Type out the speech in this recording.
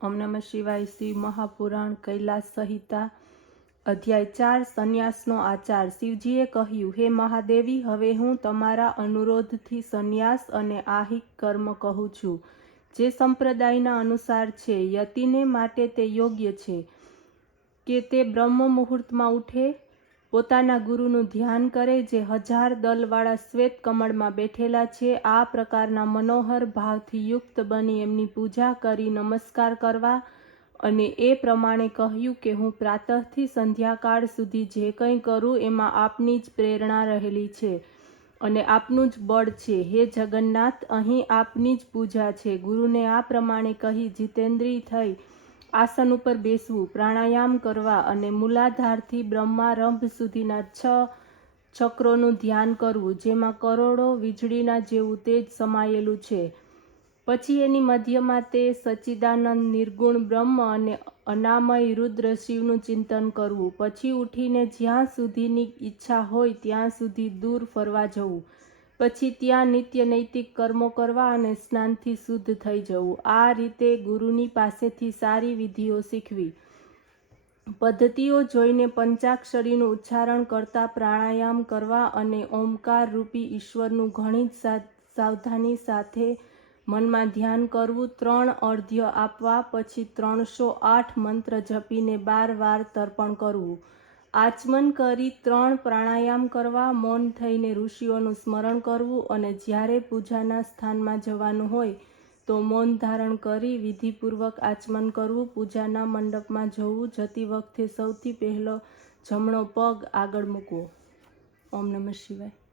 ઓમ નમઃ શિવાય। શિવ મહાપુરાણ કૈલાસ સંહિતા અધ્યાય 4 સંન્યાસનો આચાર। શિવજીએ કહ્યું, હે મહાદેવી, હવે હું તમારા અનુરોધથી સંન્યાસ અને આહિક કર્મ કહું છું, જે સંપ્રદાયના અનુસાર છે। યતિને માટે તે યોગ્ય છે કે તે બ્રહ્મ મુહૂર્તમાં ઉઠે, પોતાના ગુરુનું ધ્યાન કરે, જે 1000 દલવાળા શ્વેત કમળમાં બેઠેલા છે। આ પ્રકારના મનોહર ભાવથી યુક્ત બની એમની પૂજા કરી નમસ્કાર કરવા। અને એ પ્રમાણે કહ્યું કે હું પ્રાતઃથી સંધ્યાકાળ સુધી જે કંઈ કરું એમાં આપની જ પ્રેરણા રહેલી છે અને આપનું જ બળ છે। હે જગન્નાથ, અહીં આપની જ પૂજા છે। ગુરુને આ પ્રમાણે કહી જીતેન્દ્રિય થઈ આસન ઉપર બેસવું, પ્રાણાયામ કરવા અને મૂલાધારથી બ્રહ્મારંભ સુધીના 6 ચક્રોનું ધ્યાન કરવું, જેમાં કરોડો વીજળીના જેવું તેજ સમાયેલું છે। પછી એની મધ્યમાં તે સચ્ચિદાનંદ નિર્ગુણ બ્રહ્મ અને અનામય રુદ્ર શિવનું ચિંતન કરવું। પછી ઉઠીને જ્યાં સુધીની ઈચ્છા હોય ત્યાં સુધી દૂર ફરવા જવું। પછી ત્યાં નિત્ય નૈતિક કર્મો કરવા અને સ્નાનથી શુદ્ધ થઈ જવું। આ રીતે ગુરુની પાસેથી સારી વિધિઓ શીખવી। પદ્ધતિઓ જોઈને પંચાક્ષરીનું ઉચ્ચારણ કરતા પ્રાણાયામ કરવા અને ઓમકાર રૂપી ઈશ્વરનું ઘણી જ સાવધાની સાથે મનમાં ધ્યાન કરવું। 3 અર્ધ્ય આપવા, પછી 308 મંત્ર જપીને 12 વાર તર્પણ કરવું। આચમન કરી 3 પ્રાણાયામ કરવા, મૌન થઈને ઋષિઓનું સ્મરણ કરવું અને જ્યારે પૂજાના સ્થાનમાં જવાનું હોય તો મૌન ધારણ કરી વિધિપૂર્વક આચમન કરવું। પૂજાના મંડપમાં જવું, જતી વખતે સૌથી પહેલો જમણો પગ આગળ મૂકવો। ઓમ નમઃ શિવાય।